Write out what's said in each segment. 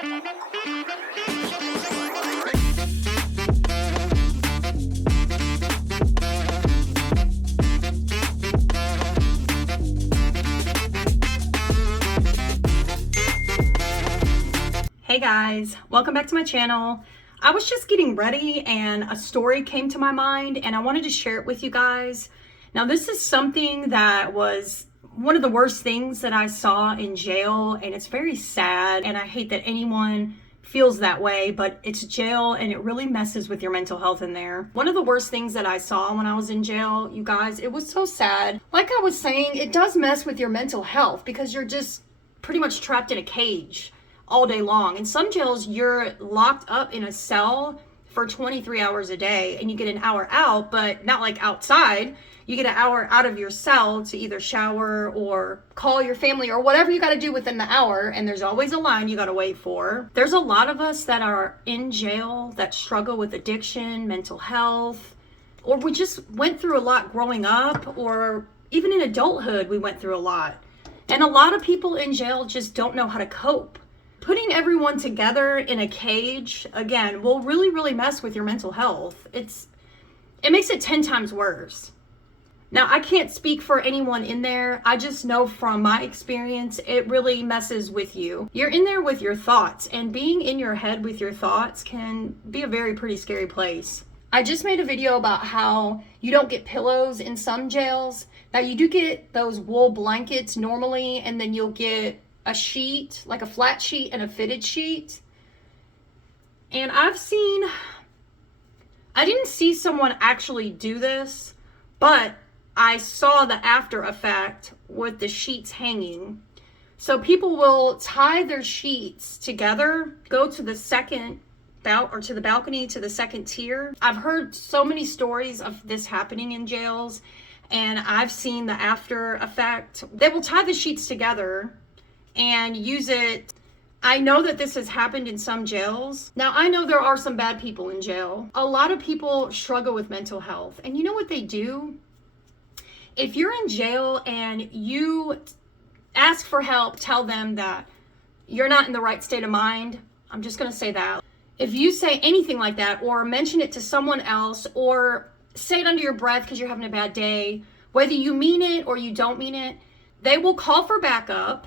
Hey guys, welcome back to my channel. I was just getting ready and a story came to my mind and I wanted to share it with you guys. Now this is something that was one of the worst things that I saw in jail, and it's very sad, and I hate that anyone feels that way, but it's jail and it really messes with your mental health in there. One of the worst things that I saw when I was in jail, you guys, it was so sad. Like I was saying, it does mess with your mental health because you're just pretty much trapped in a cage all day long. In some jails, you're locked up in a cell for 23 hours a day and you get an hour out, but not like outside. You get an hour out of your cell to either shower or call your family or whatever you got to do within the hour. And there's always a line you got to wait for. There's a lot of us that are in jail that struggle with addiction, mental health, or we just went through a lot growing up, or even in adulthood, we went through a lot. And a lot of people in jail just don't know how to cope. Putting everyone together in a cage, again, will really mess with your mental health. It makes it 10 times worse. Now, I can't speak for anyone in there. I just know from my experience, it really messes with you. You're in there with your thoughts, and being in your head with your thoughts can be a pretty scary place. I just made a video about how you don't get pillows in some jails. Now, you do get those wool blankets normally, and then you'll get a sheet, like a flat sheet and a fitted sheet. And I didn't see someone actually do this, but I saw the after effect with the sheets hanging. So people will tie their sheets together, go to the second to the balcony, to the second tier. I've heard so many stories of this happening in jails, and I've seen the after effect. They will tie the sheets together and use it. I know that this has happened in some jails. Now, I know there are some bad people in jail. A lot of people struggle with mental health. And you know what they do? If you're in jail and you ask for help, tell them that you're not in the right state of mind. I'm just going to say that. If you say anything like that, or mention it to someone else, or say it under your breath because you're having a bad day, whether you mean it or you don't mean it, they will call for backup.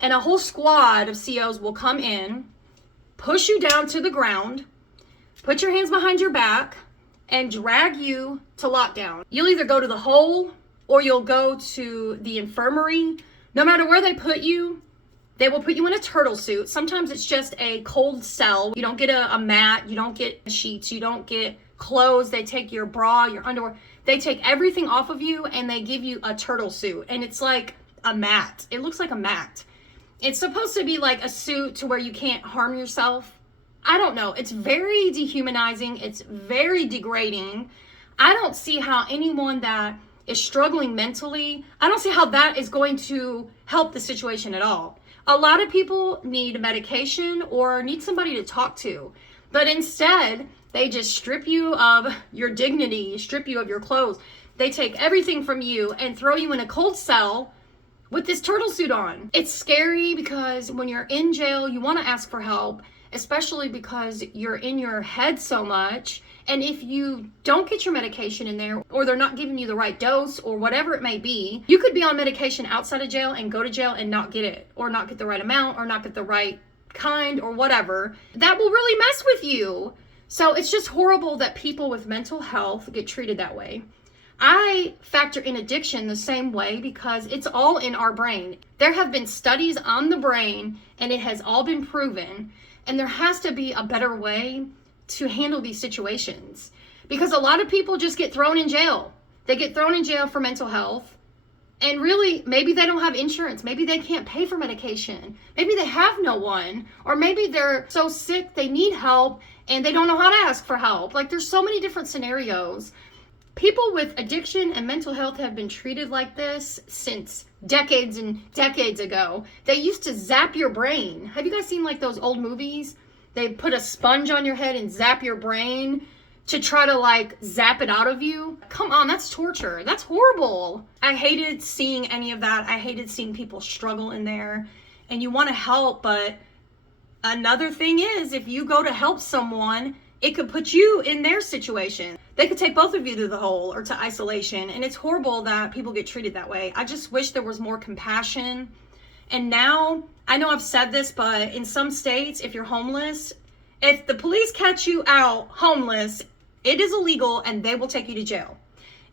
And a whole squad of COs will come in, push you down to the ground, put your hands behind your back, and drag you to lockdown. You'll either go to the hole or you'll go to the infirmary. No matter where they put you, they will put you in a turtle suit. Sometimes it's just a cold cell. You don't get a mat, you don't get sheets, you don't get clothes. They take your bra, your underwear. They take everything off of you and they give you a turtle suit. And it's like a mat. It looks like a mat. It's supposed to be like a suit to where you can't harm yourself. I don't know. It's very dehumanizing. It's very degrading. I don't see how anyone that is struggling mentally, I don't see how that is going to help the situation at all. A lot of people need medication or need somebody to talk to, but instead they just strip you of your dignity, strip you of your clothes. They take everything from you and throw you in a cold cell with this turtle suit on. It's scary because when you're in jail, you want to ask for help, especially because you're in your head so much. And if you don't get your medication in there, or they're not giving you the right dose, or whatever it may be, you could be on medication outside of jail and go to jail and not get it, or not get the right amount, or not get the right kind, or whatever. That will really mess with you. So it's just horrible that people with mental health get treated that way. I factor in addiction the same way because it's all in our brain. There have been studies on the brain and it has all been proven, and there has to be a better way to handle these situations because a lot of people just get thrown in jail. They get thrown in jail for mental health, and really maybe they don't have insurance. Maybe they can't pay for medication. Maybe they have no one, or maybe they're so sick they need help and they don't know how to ask for help. Like, there's so many different scenarios. People with addiction and mental health have been treated like this since decades and decades ago. They used to zap your brain. Have you guys seen like those old movies? They put a sponge on your head and zap your brain to try to like zap it out of you. Come on, that's torture. That's horrible. I hated seeing any of that. I hated seeing people struggle in there. And you want to help, but Another thing is, if you go to help someone, it could put you in their situation. They could take both of you to the hole or to isolation. And it's horrible that people get treated that way. I just wish there was more compassion. And now, I know I've said this, but in some states, if you're homeless, if the police catch you out homeless, it is illegal and they will take you to jail.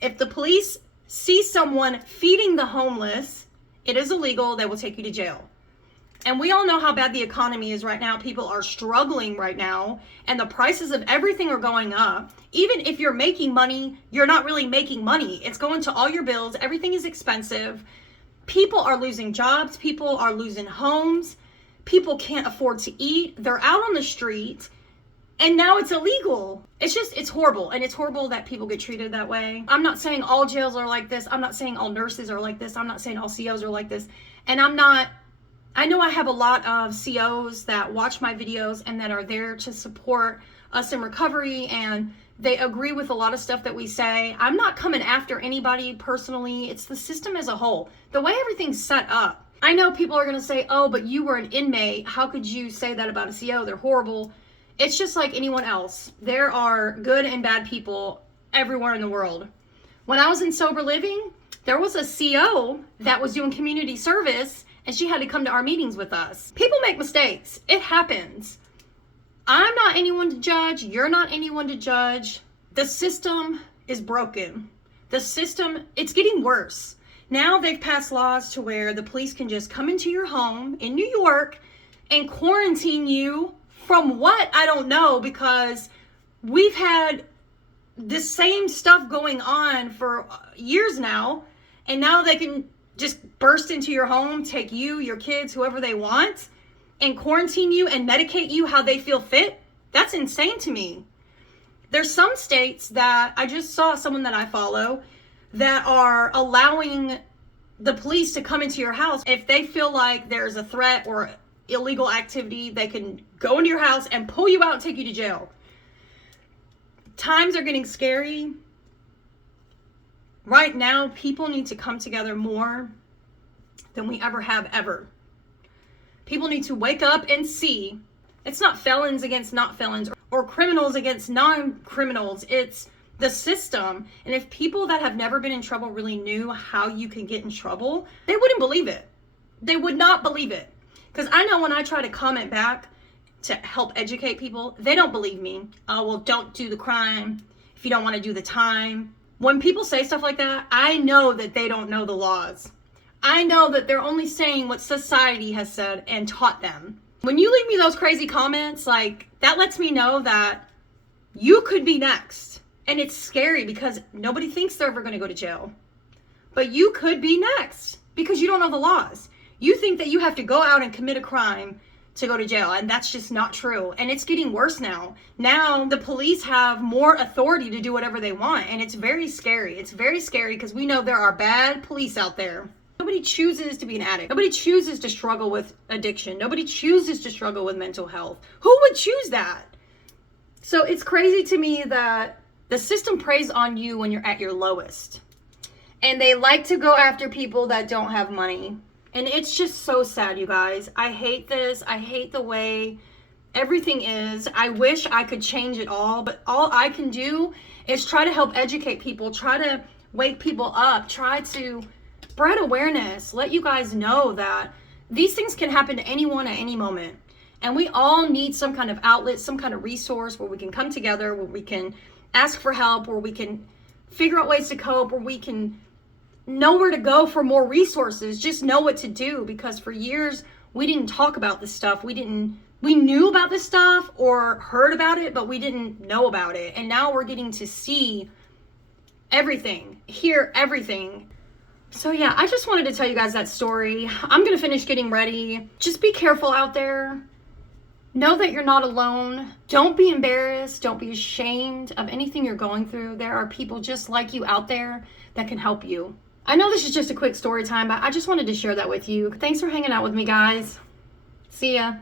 If the police see someone feeding the homeless, it is illegal, they will take you to jail. And we all know how bad the economy is right now. People are struggling right now, and the prices of everything are going up. Even if you're making money, you're not really making money. It's going to all your bills. Everything is expensive. People are losing jobs. People are losing homes. People can't afford to eat. They're out on the street, and now it's illegal. It's horrible. And it's horrible that people get treated that way. I'm not saying all jails are like this. I'm not saying all nurses are like this. I'm not saying all COs are like this. And I know I have a lot of COs that watch my videos and that are there to support us in recovery, and they agree with a lot of stuff that we say. I'm not coming after anybody personally. It's the system as a whole. The way everything's set up. I know people are going to say, oh, but you were an inmate. How could you say that about a CO? They're horrible. It's just like anyone else. There are good and bad people everywhere in the world. When I was in sober living, there was a CO that was doing community service, and she had to come to our meetings with us. People make mistakes. It happens. I'm not anyone to judge. You're not anyone to judge. The system is broken. The system, it's getting worse. Now they've passed laws to where the police can just come into your home in New York and quarantine you from what? I don't know, because we've had this same stuff going on for years now, and now they can just burst into your home, take you, your kids, whoever they want, and quarantine you and medicate you how they feel fit. That's insane to me. There's some states that I just saw someone that I follow that are allowing the police to come into your house. If they feel like there's a threat or illegal activity, they can go into your house and pull you out and take you to jail. Times are getting scary. Right now, people need to come together more than we ever have ever. People need to wake up and see it's not felons against not felons or criminals against non-criminals. It's the system. And if people that have never been in trouble really knew how you can get in trouble, they wouldn't believe it. They would not believe it. Because I know when I try to comment back to help educate people, they don't believe me. Oh, well, don't do the crime if you don't want to do the time. When people say stuff like that, I know that they don't know the laws. I know that they're only saying what society has said and taught them. When you leave me those crazy comments, like, that lets me know that you could be next. And it's scary because nobody thinks they're ever going to go to jail. But you could be next because you don't know the laws. You think that you have to go out and commit a crime to go to jail, and that's just not true. And it's getting worse now. Now the police have more authority to do whatever they want, and it's very scary. It's very scary because we know there are bad police out there. Nobody chooses to be an addict. Nobody chooses to struggle with addiction. Nobody chooses to struggle with mental health. Who would choose that? So it's crazy to me that the system preys on you when you're at your lowest. And they like to go after people that don't have money. And it's just so sad, you guys. I hate this. I hate the way everything is. I wish I could change it all, but all I can do is try to help educate people, try to wake people up, try to spread awareness, let you guys know that these things can happen to anyone at any moment. And we all need some kind of outlet, some kind of resource where we can come together, where we can ask for help, where we can figure out ways to cope, where we can know where to go for more resources, just know what to do. Because for years we didn't talk about this stuff. We knew about this stuff or heard about it, but we didn't know about it. And now we're getting to see everything, hear everything. So yeah, I just wanted to tell you guys that story. I'm gonna finish getting ready. Just be careful out there. Know that you're not alone. Don't be embarrassed. Don't be ashamed of anything you're going through. There are people just like you out there that can help you. I know this is just a quick story time, but I just wanted to share that with you. Thanks for hanging out with me, guys. See ya.